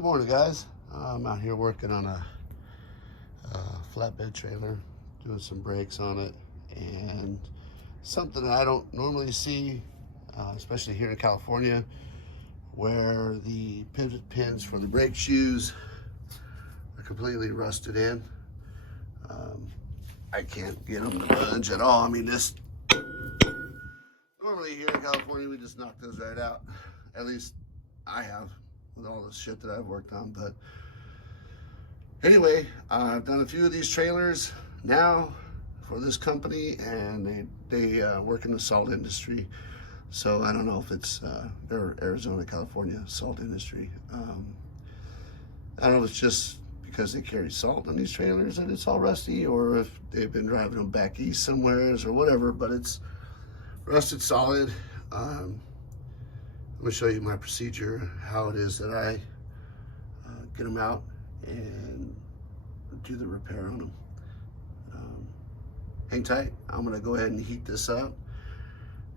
Good morning, guys. I'm out here working on a flatbed trailer, doing some brakes on it, and something that I don't normally see, especially here in California, where the pivot pins for the brake shoes are completely rusted in. I can't get them to budge at all. I mean, normally here in California, we just knock those right out. At least I have, with all the shit that I've worked on. But anyway, I've done a few of these trailers now for this company, and they work in the salt industry. So I don't know if it's they're Arizona, California salt industry. I don't know if it's just because they carry salt on these trailers and it's all rusty, or if they've been driving them back east somewheres or whatever, but it's rusted solid. I'm gonna show you my procedure, how it is that I get them out and do the repair on them. Hang tight. I'm gonna go ahead and heat this up,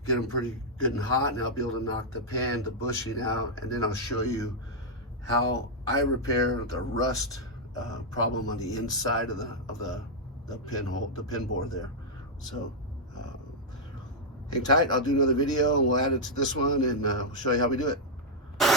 get them pretty good and hot, and I'll be able to knock the bushing out, and then I'll show you how I repair the rust problem on the inside of the pinhole, the pin board there. So hang tight. I'll do another video and we'll add it to this one, and we'll show you how we do it. I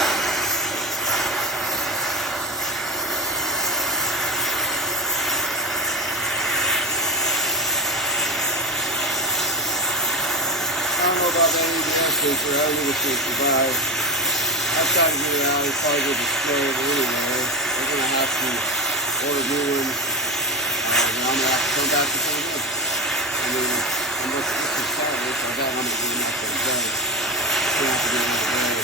don't know about that ABS sensor. I don't need a sensor, but I've tried to get it out. It's probably going to destroy it anyway. We're going to have to order new ones. And I'm going to have to come back to put it in. I mean, unless this is solid, so that I'm going to get out there today. I'm going to have to get it out of there.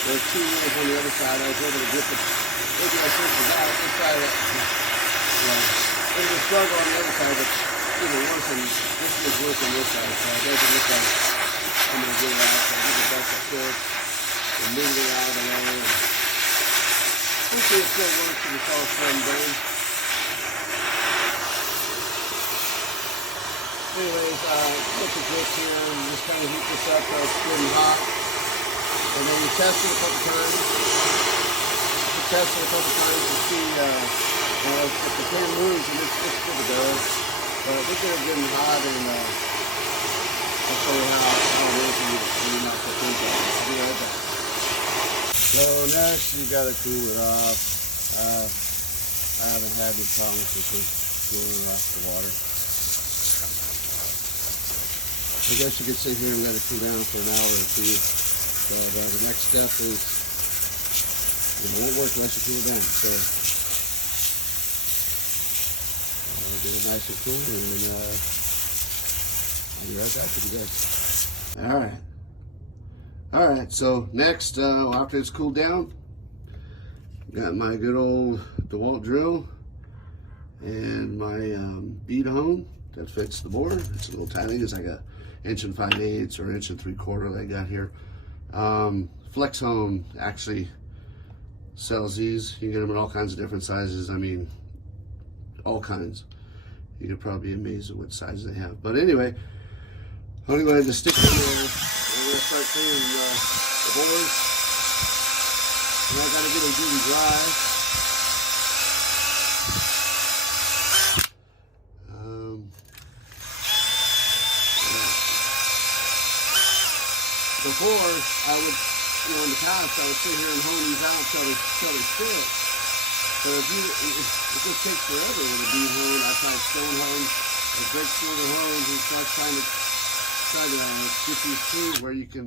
There's two wheels on the other side. I was able to get the ABS sensors out. Let's try that. Yeah. It was a struggle on the other side, but worse than this is worse than this side, so it doesn't look like I'm going to get it out. So I'll do the best I could and move it out of the way. Hopefully it still works and it's all said and done. Anyways, put the grips here and just kind of heat this up so it's good and hot. And then you test it a couple times. You test it a couple times to see if the pin moves, and it's good to go. But we get it getting hot, and I'll show you how it is when you knock the pins out. I'll be right back. So next, you gotta cool it off. I haven't had any problems with this cooling off the water. I guess you could sit here and let it cool down for an hour or two. So the next step is, it won't work unless you cool it down. So I'll get it nice and cool, and I'll be right back with you guys. All right, so next, after it's cooled down, got my good old DeWalt drill and my bead hone that fits the board. It's a little tiny. It's like a 1 5/8 or 1 3/4 that I got here. Flex Hone actually sells these. You can get them in all kinds of different sizes. I mean, all kinds. You could probably be amazed at what size they have. But anyway, I'm gonna go ahead and stick it in there. I'm gonna start cleaning the boards. And I gotta get them good and dry. Before, I would, in the past, I would sit here and hone these out till they fit. But if it takes forever with a bead hone, I tried stone hones, or big shorter hones, and start trying to get these through where you can,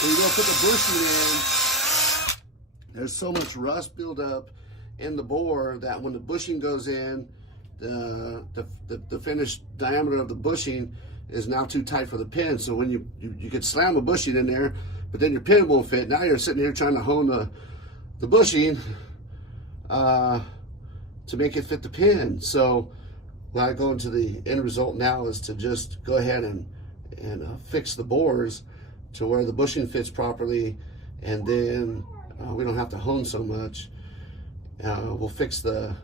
when you go put the bushing in, there's so much rust build up in the bore that when the bushing goes in, the finished diameter of the bushing is now too tight for the pin. So when you could slam a bushing in there, but then your pin won't fit. Now you're sitting here trying to hone the bushing to make it fit the pin. So when I go into the end result now is to just go ahead and fix the bores to where the bushing fits properly, and then we don't have to hone so much. We'll fix the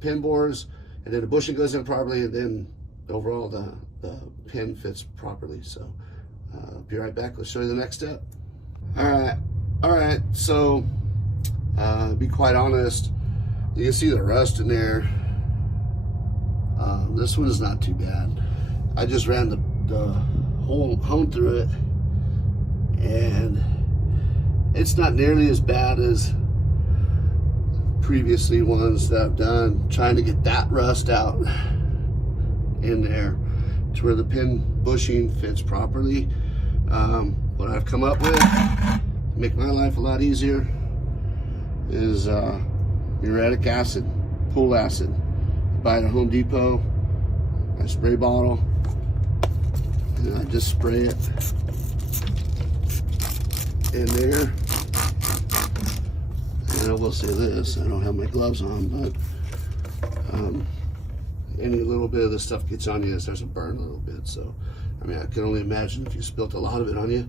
pin bores, and then the bushing goes in properly, and then overall the pin fits properly. So be right back. Let's show you the next step. All right. So, to be quite honest, you can see the rust in there. This one is not too bad. I just ran the whole hone through it, and it's not nearly as bad as previously ones that I've done, trying to get that rust out in there to where the pin bushing fits properly. What I've come up with to make my life a lot easier is muriatic acid, pool acid. Buy it at Home Depot, a spray bottle, and I just spray it in there. And I will say this, I don't have my gloves on, but any little bit of this stuff gets on you, it starts to burn a little bit. So, I mean, I can only imagine if you spilt a lot of it on you.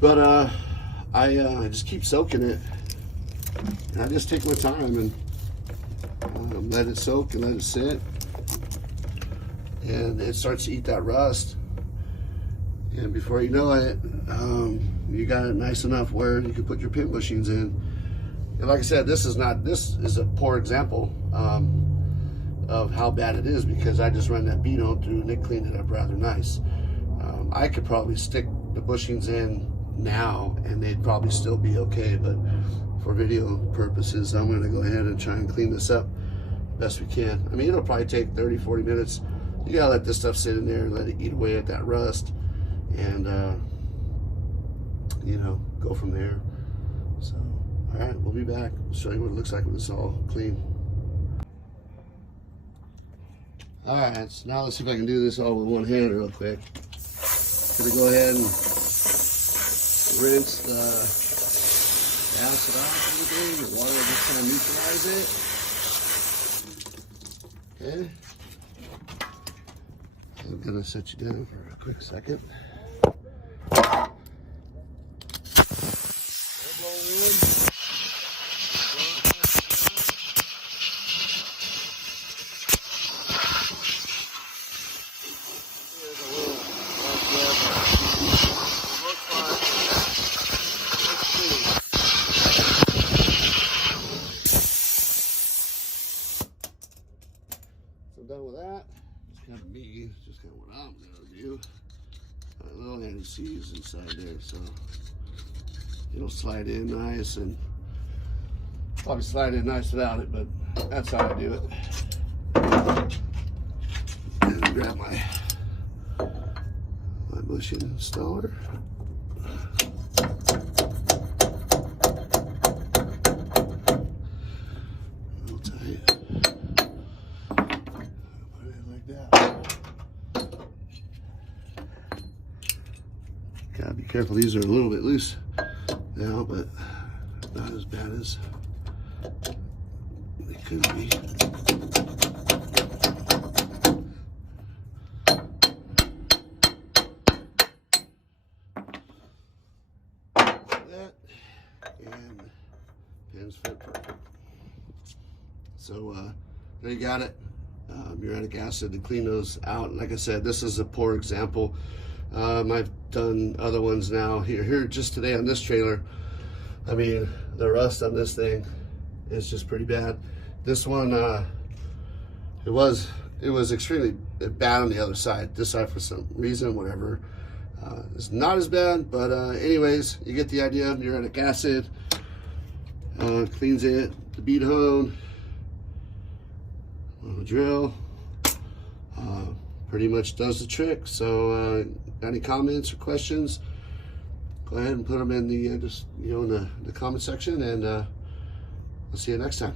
But I just keep soaking it, and I just take my time and let it soak and let it sit, and it starts to eat that rust, and before you know it, you got it nice enough where you can put your pin bushings in. And like I said, this is a poor example of how bad it is, because I just ran that bead hone through and it cleaned it up rather nice. I could probably stick the bushings in now and they'd probably still be okay, but for video purposes, I'm going to go ahead and try and clean this up best we can. I mean, it'll probably take 30-40 minutes. You gotta let this stuff sit in there and let it eat away at that rust, and you know, go from there. So, all right, we'll be back. I'll show you what it looks like when it's all clean. All right, so now let's see if I can do this all with one hand real quick. Gonna go ahead and rinse the acid off of the thing. The water will just kind of neutralize it. Okay. I'm gonna set you down for a quick second. So done with that. It's kind of me. It's just kind of what I'm gonna do. A little anti-seize inside there, so it'll slide in nice, and probably slide in nice without it, but that's how I do it. And grab my bushing installer. Real tight. Put it in like that. Gotta be careful, these are a little bit loose now, but not as bad as they could be. That, and pins fit perfect. So there you got it. Muriatic acid to clean those out. Like I said, this is a poor example. I've done other ones now. Here just today on this trailer, I mean, the rust on this thing is just pretty bad. This one, it was extremely bad on the other side. This side, for some reason, whatever, it's not as bad. But anyways, you get the idea. Muriatic acid cleans it. The bead hone, drill, pretty much does the trick. So got any comments or questions, go ahead and put them in the in the comment section, and I'll see you next time.